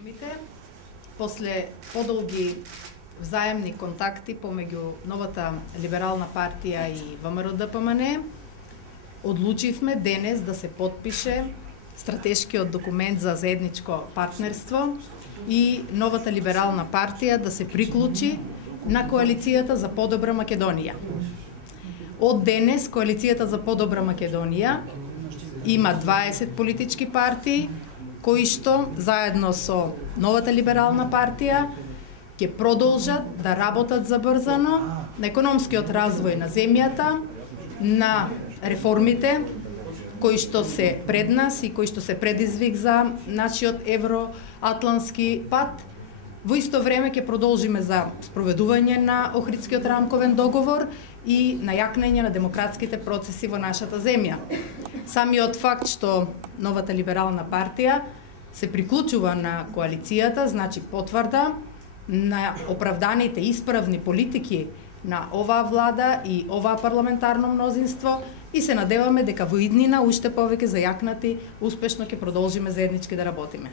реформите, после подолги взаемни контакти помеѓу новата либерална партија и ВМРО-ДПМН, одлучивме денес да се подпише стратешкиот документ за заедничко партнерство и новата либерална партија да се приклучи на коалицијата за подобра Македонија. Од денес коалицијата за подобра Македонија има 20 политички партии кои што заедно со новата либерална партија ќе продолжат да работат забрзано на економскиот развој на земјата, на реформите кои што се пред нас и кои што се предизвик за нашиот евроатлански пат. Во исто време ќе продолжиме за спроведување на Охридскиот рамковен договор и на јакнење на демократските процеси во нашата земја. Самиот факт што новата либерална партија се приклучува на коалицијата, значи потврда на оправданите исправни политики на оваа влада и оваа парламентарно мнозинство и се надеваме дека во иднина уште повеќе зајакнати успешно ќе продолжиме заеднички да работиме.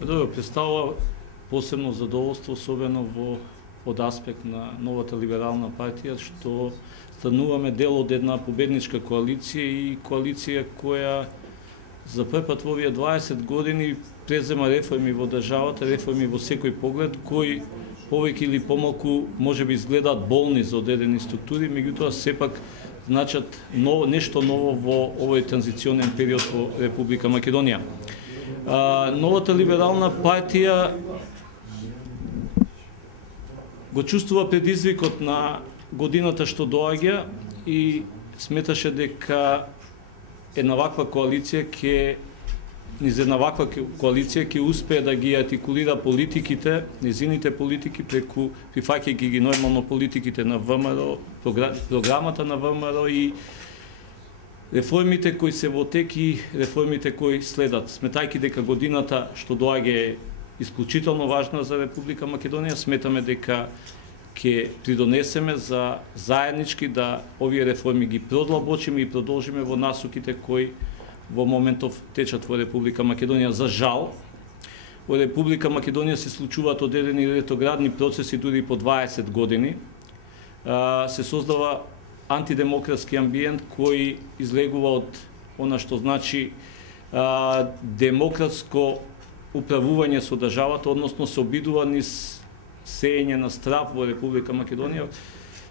Добро, представува посебно задоволство, особено од аспект на новата либерална партија, што стануваме дел од една победничка коалиција и коалиција која за прв пат во овие 20 години презема реформи во државата, реформи во секој поглед, кои повеќе или помалку можеби изгледаат болни за одредени структури, меѓутоа сепак значат нешто ново во овој транзиционен период во Република Македонија. Новата либерална партија го чувствува предизвикот на годината што доаѓа и сметаше дека една ваква коалиција ќе успее да ги артикулира политиките, незините политики преку прифаќајќи ги нормално политиките на ВМРО, програмата на ВМРО и реформите кои се во тек и реформите кои следат. Сметајќи дека годината што доаѓа е исклучително важна за Република Македонија, сметаме дека ќе придонесеме за заеднички да овие реформи ги продлабочиме и продолжиме во насоките кои во моментов течат во Република Македонија. За жал, во Република Македонија се случуваат одредени ретроградни процеси дури по 20 години. Се создава антидемократски амбиент кој излегува од она што значи демократско управување со државата, односно се обидува низ сеење на страв во Република Македонија,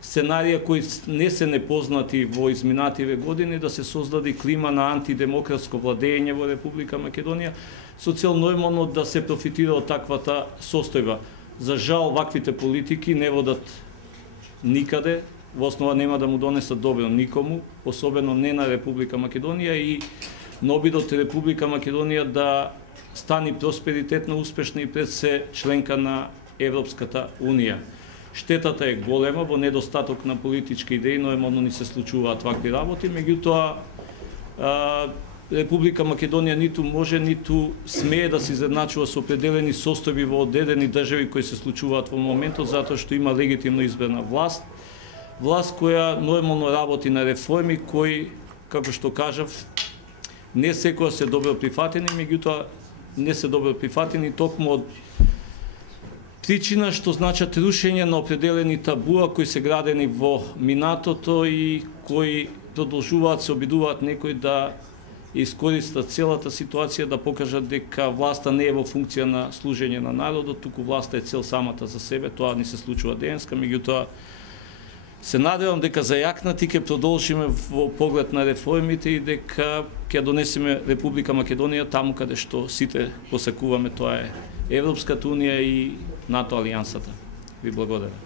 сценарија кои не се непознати во изминативе години, да се создаде клима на антидемократско владење во Република Македонија, со цел нормално да се профитира од таквата состојба. За жал, ваквите политики не водат никаде, во основа нема да му донесат добро никому, особено не на Република Македонија и на обидот Република Македонија да стани просперитетно успешна и пред се членка на Европската Унија. Штетата е голема во недостаток на политички идеи, нормално ни се случуваат вакви работи, меѓутоа Република Македонија ниту може, ниту смее да се изедначува со определени состојби во одредени држави кои се случуваат во моментот, затоа што има легитимно избрана власт која нормално работи на реформи кои, како што кажав, не секоја се добро прифатени, меѓутоа не се добро прифатени токму од причина што значат рушење на определени табуа кои се градени во минатото и кои продолжуваат, се обидуваат некои да искористат целата ситуација да покажат дека власта не е во функција на служење на народот, туку власта е цел самата за себе. Тоа ни се случува денеска, меѓутоа се надевам дека зајакнати ќе продолжиме во поглед на реформите и дека ќе донесеме Република Македонија таму каде што сите посакуваме, тоа е Европската Унија и НАТО алијансата. Ви благодарам.